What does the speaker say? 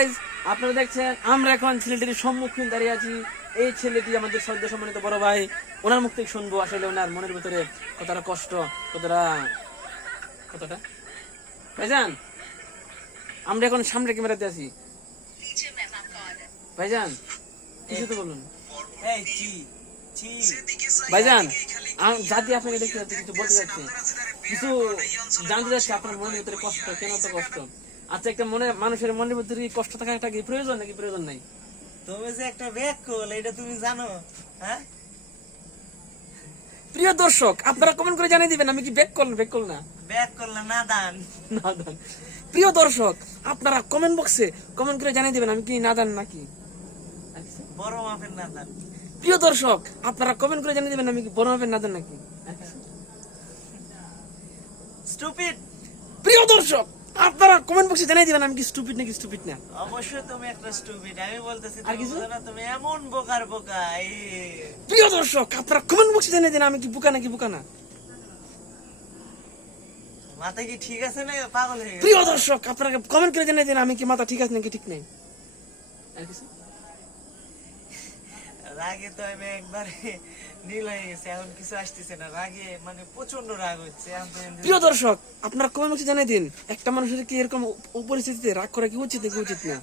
Guys আপনারা দেখছেন আমরা এখন ছেলেটির সম্মুখীন দাঁড়িয়ে আছি। এই ছেলেটি আমাদের সদ্য সম্মানিত বড় ভাই, ওনার মুখ থেকে শুনবো আসলে ওনার মনের ভিতরে কতটা কষ্ট, কতটা ভাইজান। আমরা এখন সামনে ক্যামেরাতে আছি ভাইজান, কিছু তো বলুন ভাইজান। জাতি আপনাকে দেখতে যাচ্ছে, কিছু বলতে যাচ্ছে, কিছু জানতে যাচ্ছে আপনার মনের ভিতরে কষ্ট, কেন তো কষ্ট? আচ্ছা, একটা মানুষের মনের ভিতরে কষ্ট থাকা একটা কি প্রয়োজন নাকি প্রয়োজন নাই? তুমি যে একটা ব্যাক কল, এটা তুমি জানো? হ্যাঁ প্রিয় দর্শক, আপনারা কমেন্ট করে জানিয়ে দিবেন আমি কি ব্যাক কল না ব্যাক করলে না দান। প্রিয় দর্শক, আপনারা কমেন্ট বক্সে কমেন্ট করে জানিয়ে দিবেন আমি কি নাদান নাকি বড় মাপের না দান। প্রিয় দর্শক, আপনারা কমেন্ট করে জানিয়ে দিবেন আমি কি বড় মাপের নাদান নাকি স্টুপিড। প্রিয় দর্শক, আপনারা কমেন্ট বক্সে জানিয়ে দিবেন আমি কি স্টুপিড নাকি স্টুপিড না। অবশ্যই তুমি একটা স্টুপিড, আমি বলতেছি আর তুমি কিছু? বুঝো না, তুমি এমন বোকার বোকা। প্রিয় দর্শক, আপনারা কমেন্ট বক্সে জানিয়ে দিন আমি কি বোকা নাকি বোকা না। মাথা কি ঠিক আছে না পাগল হয়ে গেছে? প্রিয় দর্শক, আপনারা কমেন্ট করে জানিয়ে দিন আমি কি মাথা ঠিক আছে নাকি ঠিক নেই। আর কিছু? রাগে তো আমি একবারে নীল হয়ে গেছে, এখন কিছু আসতেছে না, রাগে মানে প্রচন্ড রাগ হচ্ছে। প্রিয় দর্শক, আপনারা কমেন্ট বক্সে জানিয়ে দিন একটা মানুষের কি এরকম পরিস্থিতিতে রাগ করা কি উচিত নাকি উচিত না।